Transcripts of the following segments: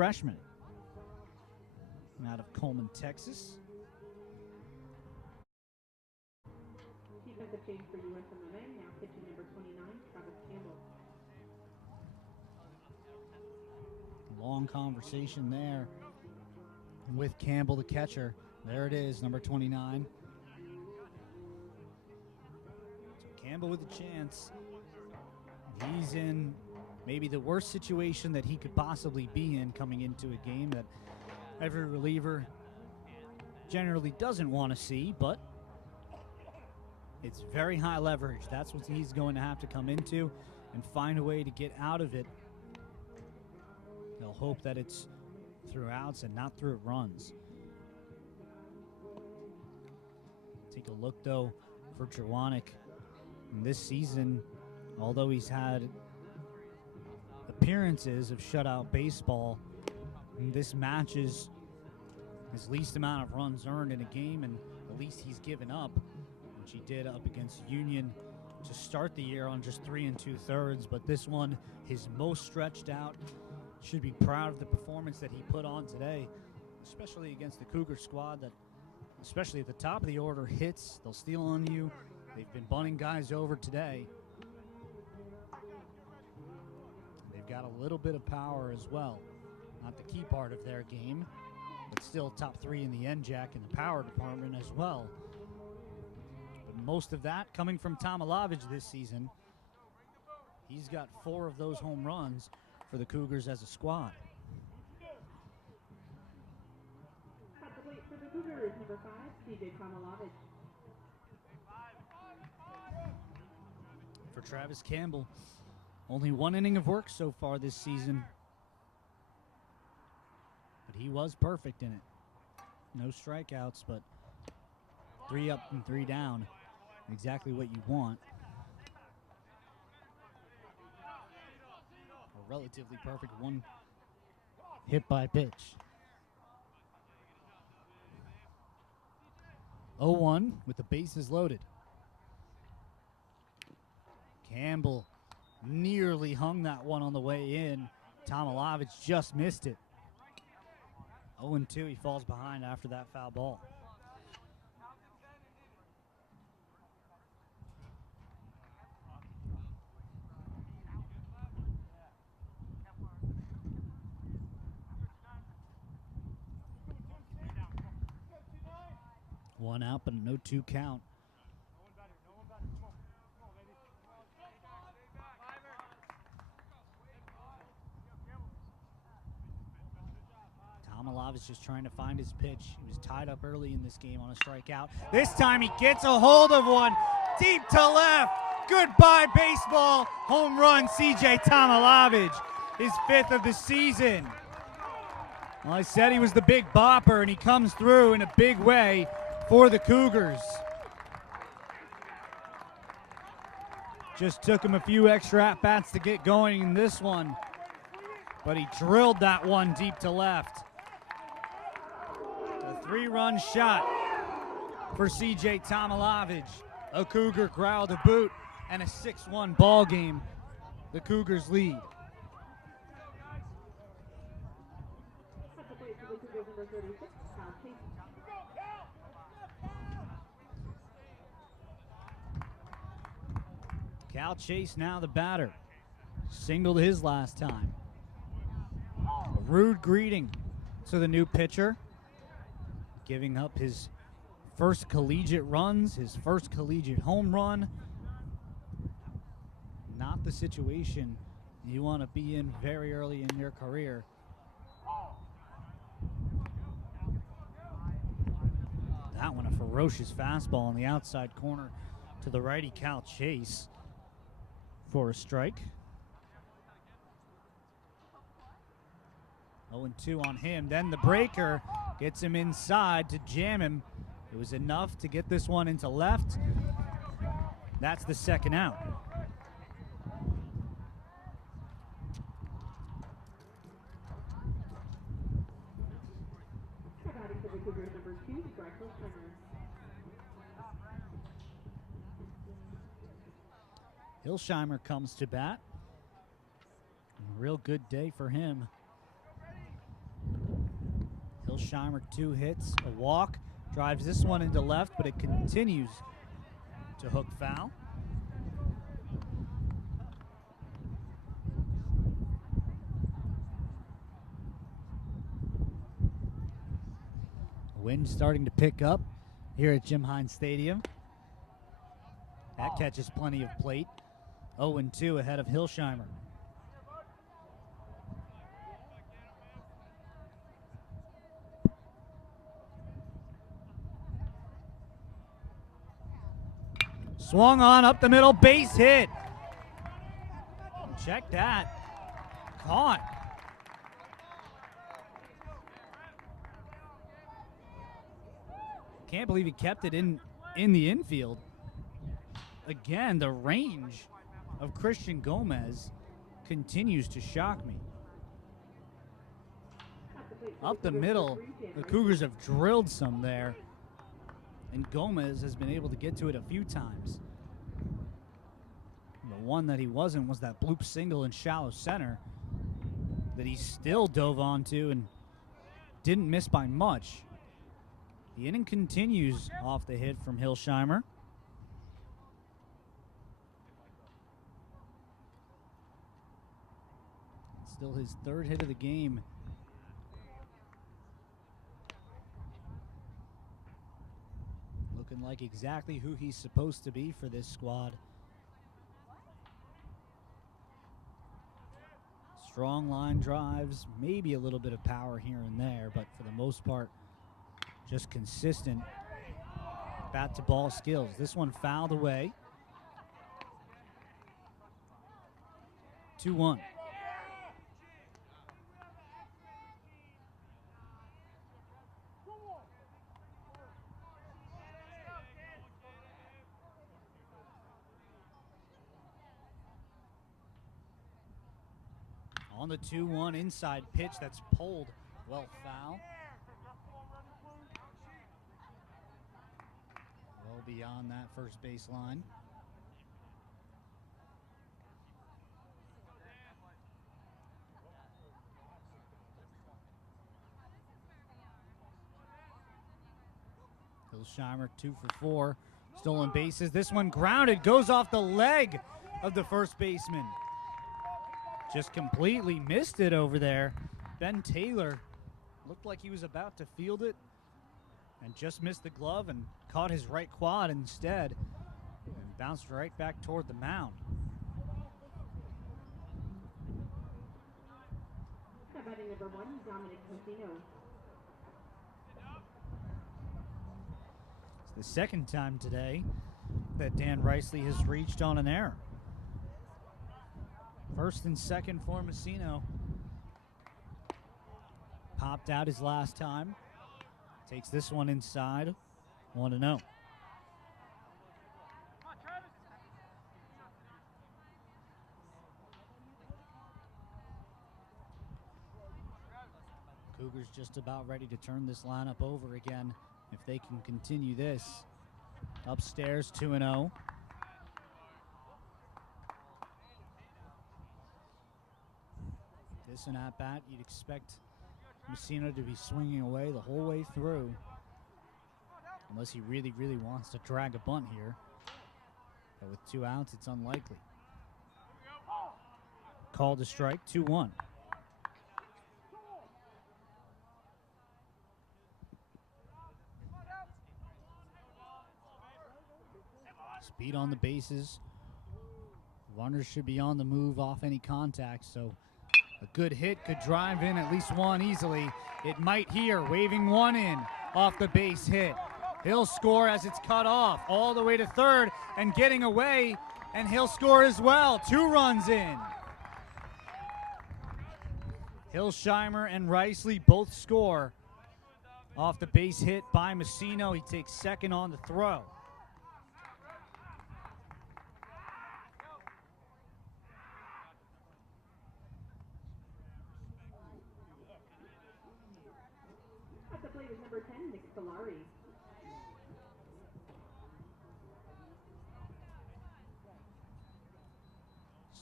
freshman out of Coleman, Texas. Defensive change for USMMA, now pitching number 29, Travis Campbell. Long conversation there with Campbell, the catcher. There it is, number 29. So Campbell with a chance. He's in maybe the worst situation that he could possibly be in coming into a game that every reliever generally doesn't want to see, but it's very high leverage. That's what he's going to have to come into and find a way to get out of it. They'll hope that it's through outs and not through runs. Take a look, though, for Jawanick. This season, although he's had appearances of shutout baseball, this matches his least amount of runs earned in a game and the least he's given up, which he did up against Union to start the year on just 3 2/3. But this one, his most stretched out. Should be proud of the performance that he put on today, especially against the Cougar squad that, especially at the top of the order, hits. They'll steal on you. They've been bunting guys over today. They've got a little bit of power as well. Not the key part of their game, but still top 3 in the NJAC in the power department as well. But most of that coming from Tomalovich this season. He's got 4 of those home runs for the Cougars as a squad. At the plate for the Cougars, number 5, CJ Tomalovich. For Travis Campbell, only 1 inning of work so far this season, but he was perfect in it. No strikeouts, but 3 up and 3 down. Exactly what you want. Relatively perfect 1 hit by pitch. 0-1 with the bases loaded. Campbell nearly hung that one on the way in. Tomalovich just missed it. 0-2, he falls behind after that foul ball. One out, but a 0-2 count. Tomalovich just trying to find his pitch. He was tied up early in this game on a strikeout. This time he gets a hold of one deep to left. Goodbye baseball. Home run, CJ Tomalovich. His 5th of the season. Well, I said he was the big bopper, and he comes through in a big way for the Cougars. Just took him a few extra at-bats to get going in this one, but he drilled that one deep to left. A 3-run shot for CJ Tomalovich. A Cougar growl to boot, and a 6-1 ball game. The Cougars lead. Cal Chase now the batter. Singled his last time. A rude greeting to the new pitcher. Giving up his first collegiate runs, his first collegiate home run. Not the situation you want to be in very early in your career. That one, a ferocious fastball on the outside corner to the righty Cal Chase for a strike. 0-2 on him. Then the breaker gets him inside to jam him. It was enough to get this one into left. That's the second out. Hilsheimer comes to bat. A real good day for him. Hilsheimer, 2 hits, a walk, drives this one into left, but it continues to hook foul. Wind starting to pick up here at Jim Hines Stadium. That catches plenty of plate. 0-2 ahead of Hilsheimer. Swung on up the middle, base hit. Check that. Caught. Can't believe he kept it in the infield. Again, the range of Christian Gomez continues to shock me. Up the middle, the Cougars have drilled some there, and Gomez has been able to get to it a few times. The one that he wasn't was that bloop single in shallow center that he still dove onto and didn't miss by much. The inning continues off the hit from Hilsheimer. Still his 3rd hit of the game. Looking like exactly who he's supposed to be for this squad. Strong line drives, maybe a little bit of power here and there, but for the most part, just consistent bat-to-ball skills. This one fouled away. 2-1. On the 2-1 inside pitch that's pulled, well, foul. Well beyond that first base line. Hilsheimer 2 for 4. Stolen bases. This one grounded, goes off the leg of the first baseman. Just completely missed it over there. Ben Taylor looked like he was about to field it and just missed the glove and caught his right quad instead and bounced right back toward the mound. Batting number 1, Dominic Messino. It's the second time today that Dan Riceley has reached on an error. First and second for Messino. Popped out his last time. Takes this one inside. 1-0. Cougars just about ready to turn this lineup over again if they can continue this. Upstairs 2-0. This an at-bat, you'd expect Messino to be swinging away the whole way through. Unless he really, really wants to drag a bunt here. But with 2 outs, it's unlikely. Called a strike, 2-1. Speed on the bases. Runners should be on the move off any contact, so a good hit could drive in at least one easily. It might here, waving one in off the base hit. He'll score as it's cut off all the way to third and getting away, and he'll score as well. 2 runs in. Hilsheimer and Riceley both score off the base hit by Messino. He takes second on the throw. At the plate is number 10, Nick Solari.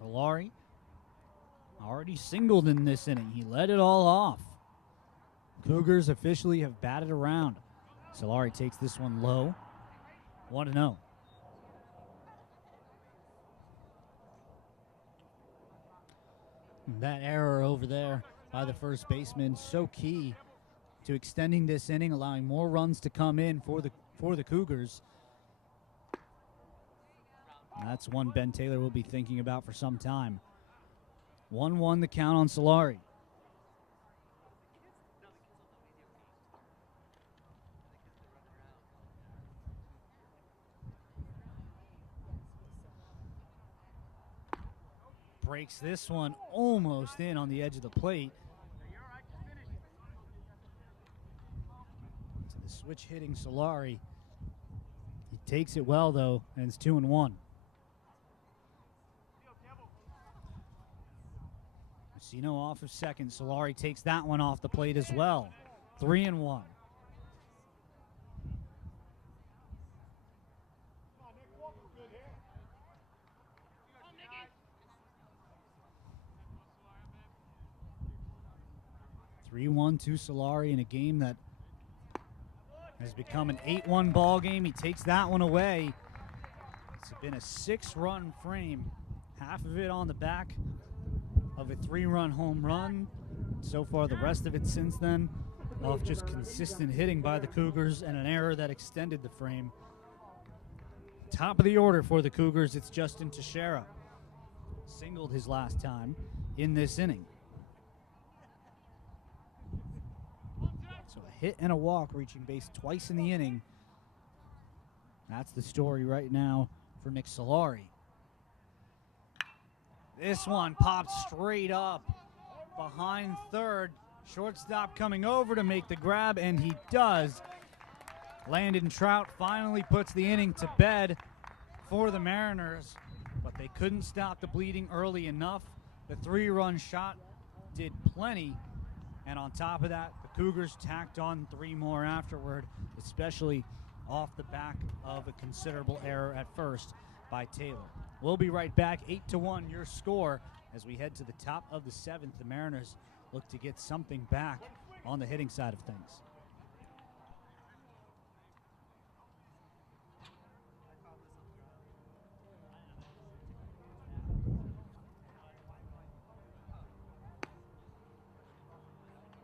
Solari already singled in this inning. He let it all off. Cougars officially have batted around. Solari takes this one low. 1-0. That error over there by the first baseman, so key to extending this inning, allowing more runs to come in for the Cougars. That's one Ben Taylor will be thinking about for some time. 1-1 the count on Solari. Breaks this one almost in on the edge of the plate. To the switch hitting Solari. He takes it well though, and it's 2-1. Messino off of second. Solari takes that one off the plate as well. 3-1. 3-1 to Solari in a game that has become an 8-1 ball game. He takes that one away. It's been a 6-run frame, half of it on the back of a 3-run home run. So far, the rest of it since then of just consistent hitting by the Cougars and an error that extended the frame. Top of the order for the Cougars, it's Justin Teixeira. Singled his last time in this inning. So a hit and a walk, reaching base twice in the inning. That's the story right now for Nick Solari. This one popped straight up behind third. Shortstop coming over to make the grab, and he does. Landon Trout finally puts the inning to bed for the Mariners, but they couldn't stop the bleeding early enough. The 3-run shot did plenty, and on top of that, the Cougars tacked on 3 more afterward, especially off the back of a considerable error at first by Taylor. We'll be right back. 8-1 your score as we head to the top of the 7th. The Mariners look to get something back on the hitting side of things.